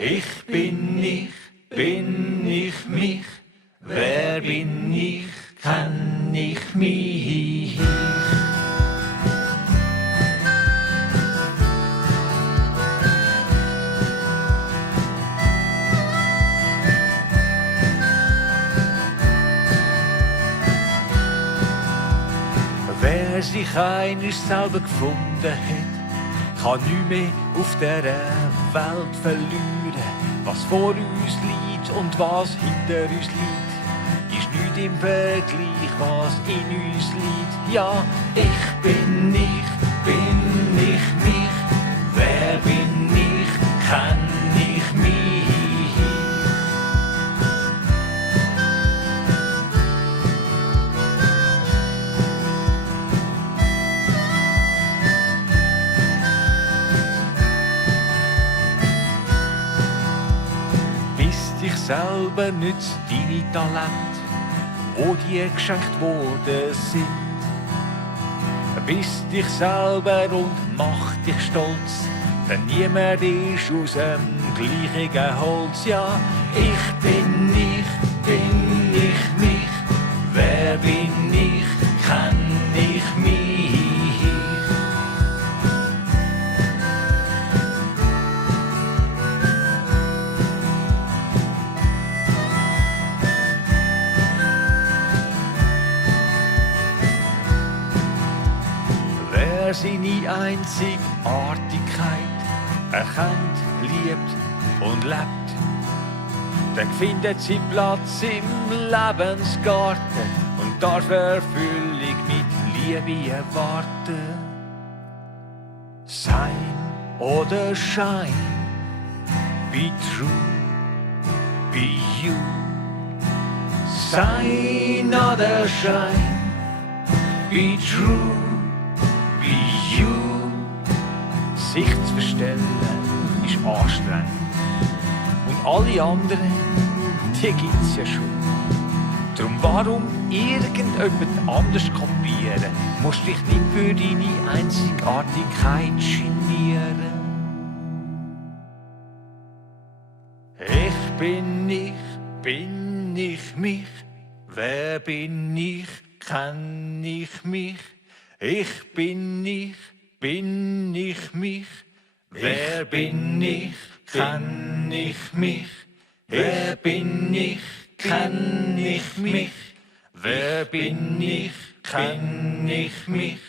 Bin ich mich? Wer bin ich? Kenn ich mich? Wer sich eines selber gefunden hat, kann nicht mehr auf dieser Welt verlieren. Was vor uns liegt und was hinter uns liegt, ist nichts im Vergleich, was in uns liegt. Ja, ich bin mich. Wer bin ich? Kenn ich mich? Dich selber nützt deine Talente, wo dir geschenkt worden sind. Bist dich selber und mach dich stolz, denn niemand ist aus dem gleichen Holz. Ja, ich bin mich. Wer bin ich? Kenn ich mich? Wer seine Einzigartigkeit erkennt, liebt und lebt, der findet seinen Platz im Lebensgarten und darf Erfüllung mit Liebe erwarten. Sein oder Schein, be true, be you. Sein oder Schein, be true, be you. Sich zu verstellen ist anstrengend. Und alle anderen, die gibt's ja schon. Drum warum irgendjemand anders kopieren? Musst dich nicht für deine Einzigartigkeit genieren. Bin ich mich? Wer bin ich? Kenn ich mich? Bin ich mich? Wer bin ich? Kenn ich mich? Wer bin ich? Kenn ich mich? Wer bin ich? Kenn ich mich?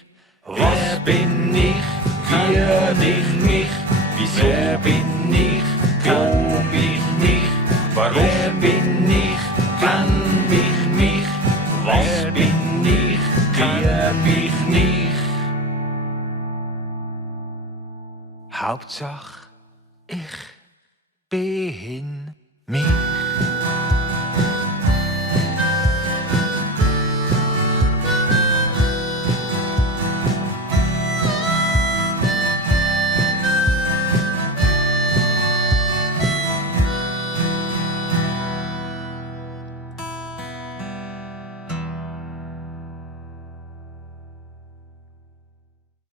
Was bin ich? Kenn ich mich? Wieso bin ich? Kenn ich mich? Warum bin ich? Kenn ich mich? Was bin ich? Kenn ich nicht? Hauptsache, ich bin mich.